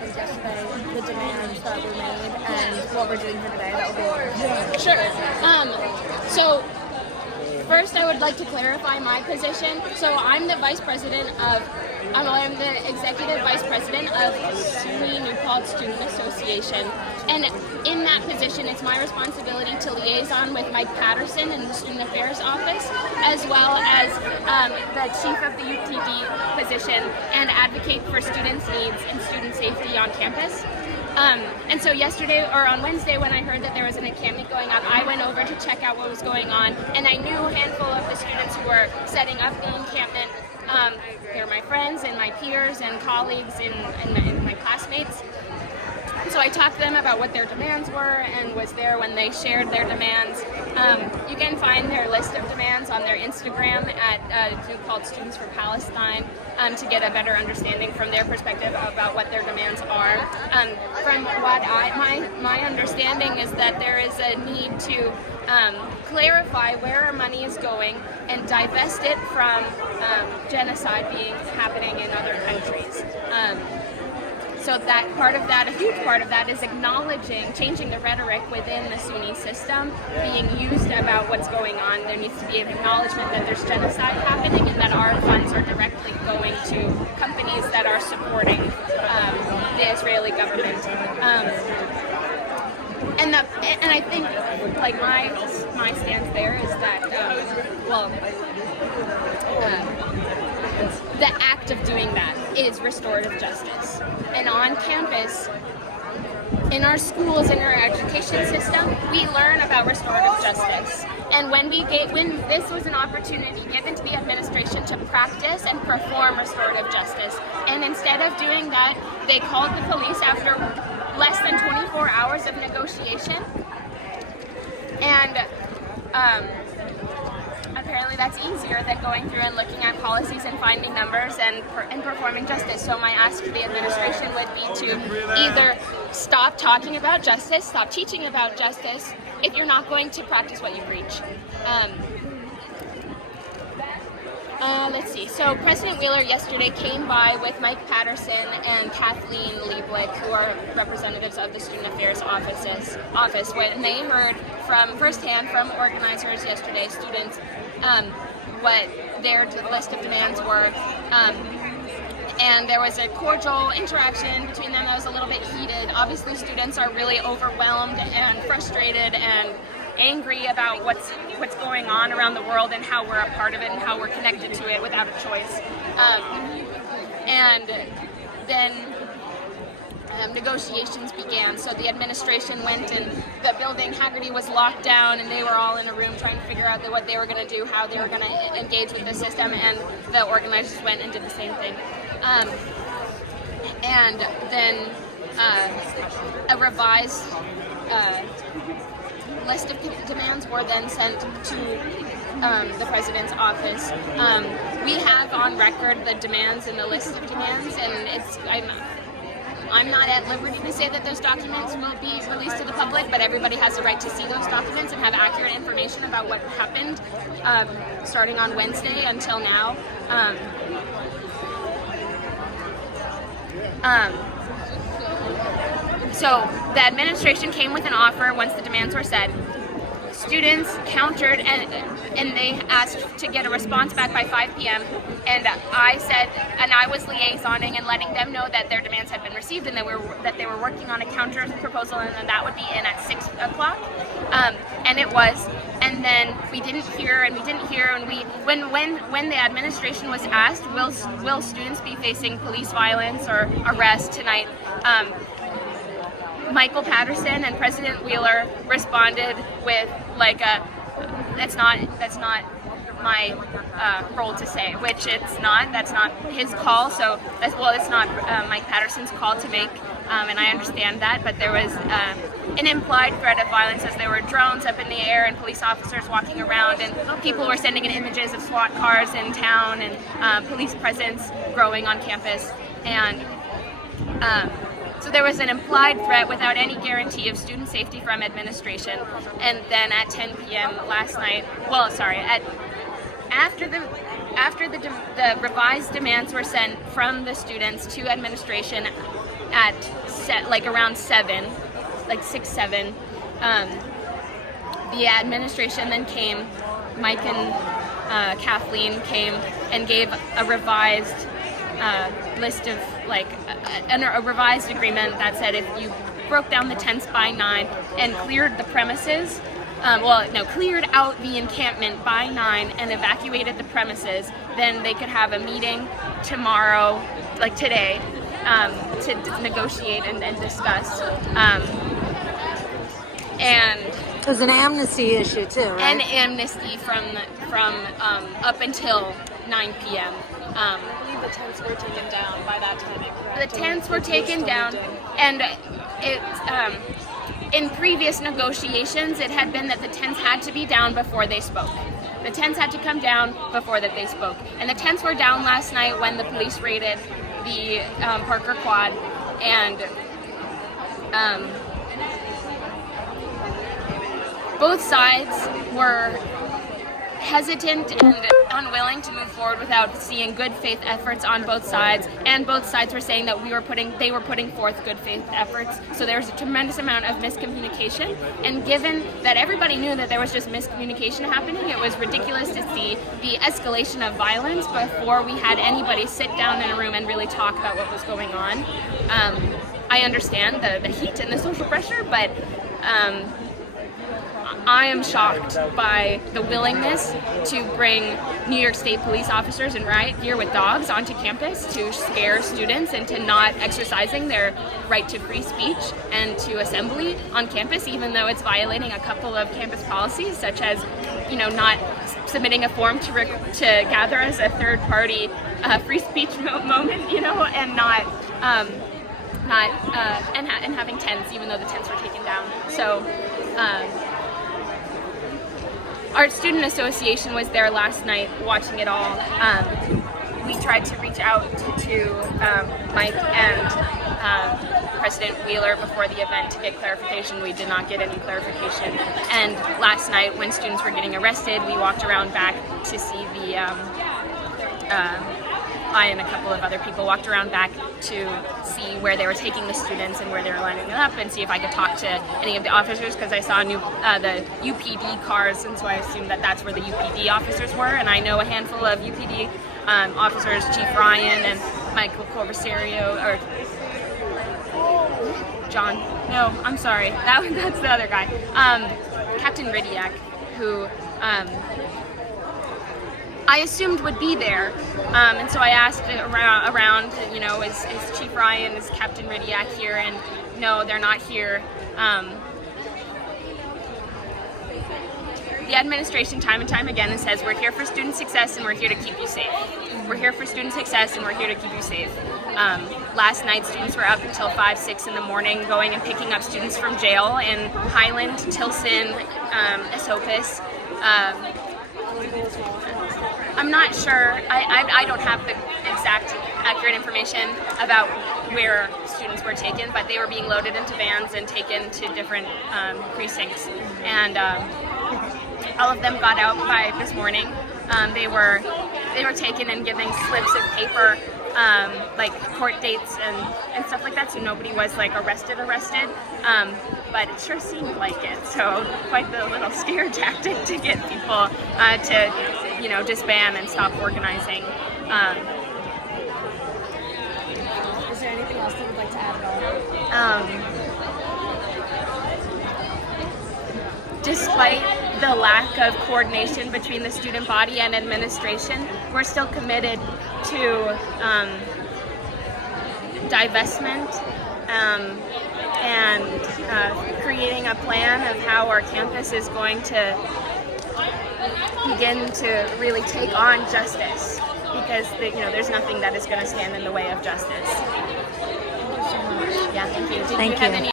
happened yesterday, the demands that were made, and what we're doing here today. That would be Sure. So first, I would like to clarify my position. So I'm the I'm the executive vice president of SUNY New Paltz Student Association. And in that position, it's my responsibility to liaison with Mike Patterson in the Student Affairs Office, as well as the chief of the UTD position, and advocate for students' needs and student safety on campus. And so yesterday, or on Wednesday, when I heard that there was an encampment going up, I went over to check out what was going on, and I knew a handful of the students who were setting up the encampment. They're my friends and my peers and colleagues and my classmates. So I talked to them about what their demands were and was there when they shared their demands. You can find their list of demands on their Instagram at New Paltz Students for Palestine to get a better understanding from their perspective about what their demands are. From what my understanding is that there is a need to clarify where our money is going and divest it from genocide happening in other countries. So that part of that, a huge part of that, is changing the rhetoric within the SUNY system, being used about what's going on. There needs to be an acknowledgement that there's genocide happening and that our funds are directly going to companies that are supporting the Israeli government. And I think, like, my stance there is that, the act of doing that is restorative justice. And on campus, in our schools, in our education system, we learn about restorative justice. And when this was an opportunity given to the administration to practice and perform restorative justice, and instead of doing that, they called the police after less than 24 hours of negotiation. And apparently that's easier than going through and looking at policies and finding numbers and performing justice. So my ask to the administration would be to either stop talking about justice, stop teaching about justice, if you're not going to practice what you preach. Let's see. So President Wheeler yesterday came by with Mike Patterson and Kathleen Lieblich, who are representatives of the Student Affairs office, when they heard firsthand from organizers yesterday, students, what their list of demands were. And there was a cordial interaction between them that was a little bit heated. Obviously, students are really overwhelmed and frustrated and angry about what's going on around the world and how we're a part of it and how we're connected to it without a choice. And then negotiations began. So the administration went, and the building, Haggerty, was locked down, and they were all in a room trying to figure out what they were going to do, how they were going to engage with the system, and the organizers went and did the same thing. And then a revised list of demands were then sent to the president's office. We have on record the demands and the list of demands, and I'm not at liberty to say that those documents will be released to the public, but everybody has the right to see those documents and have accurate information about what happened starting on Wednesday until now. So the administration came with an offer once the demands were set. Students countered and they asked to get a response back by 5 p.m. And I was liaisoning and letting them know that their demands had been received and that they were working on a counter proposal, and then that would be in at 6 o'clock. And it was. And then we didn't hear, and when the administration was asked, will students be facing police violence or arrest tonight? Michael Patterson and President Wheeler responded with that's not my role to say, which that's not his call. So it's not Mike Patterson's call to make, and I understand that. But there was an implied threat of violence as there were drones up in the air and police officers walking around, and people were sending in images of SWAT cars in town and police presence growing on campus, and so there was an implied threat without any guarantee of student safety from administration. And then at 10 p.m. last night, after the revised demands were sent from the students to administration, at like around 7, like 6, 7, the administration then came. Mike and Kathleen came and gave a revised list of like a revised agreement that said if you broke down the tents by 9 and cleared the premises, cleared out the encampment by 9 and evacuated the premises, then they could have a meeting tomorrow, like today, to negotiate and discuss. And it was an amnesty issue too, right? An amnesty from up until 9 p.m. I believe the tents were taken down by that time. The tents were taken down, and in previous negotiations, it had been that the tents had to be down before they spoke. The tents had to come down before that they spoke, and the tents were down last night when the police raided the Parker Quad, and both sides were hesitant and unwilling to move forward without seeing good faith efforts on both sides, and both sides were saying that they were putting forth good faith efforts. So there was a tremendous amount of miscommunication, and given that everybody knew that there was just miscommunication happening, it was ridiculous to see the escalation of violence before we had anybody sit down in a room and really talk about what was going on. I understand the heat and the social pressure, but I am shocked by the willingness to bring New York State police officers in riot gear with dogs onto campus to scare students into not exercising their right to free speech and to assembly on campus, even though it's violating a couple of campus policies, such as, not submitting a form to gather as a third-party free speech moment, and and having tents, even though the tents were taken down. So. Our student association was there last night watching it all. We tried to reach out to Mike and President Wheeler before the event to get clarification. We did not get any clarification. And last night when students were getting arrested, we walked around back to see I and a couple of other people walked around back to see where they were taking the students and where they were lining it up, and see if I could talk to any of the officers, because I saw the UPD cars, and so I assumed that that's where the UPD officers were. And I know a handful of UPD officers, Chief Ryan and Michael Corvasario, or John. No, I'm sorry, that's the other guy, Captain Ridiak, who. I assumed would be there, and so I asked around, is Chief Ryan, is Captain Ridiak here? And no, they're not here. The administration time and time again says we're here for student success and we're here to keep you safe. We're here for student success and we're here to keep you safe. Last night students were up until 5, 6 in the morning going and picking up students from jail in Highland, Tilson, Esopus. I'm not sure. I don't have the exact accurate information about where students were taken, but they were being loaded into vans and taken to different precincts. And all of them got out by this morning. They were taken and given slips of paper, like court dates and stuff like that, so nobody was like arrested. But it sure seemed like it. So quite the little scare tactic to get people to, disband and stop organizing. Is there anything else that you'd like to add at all? Despite the lack of coordination between the student body and administration, we're still committed to divestment and creating a plan of how our campus is going to begin to really take on justice, because there's nothing that is going to stand in the way of justice. Yeah, thank you. Did you have any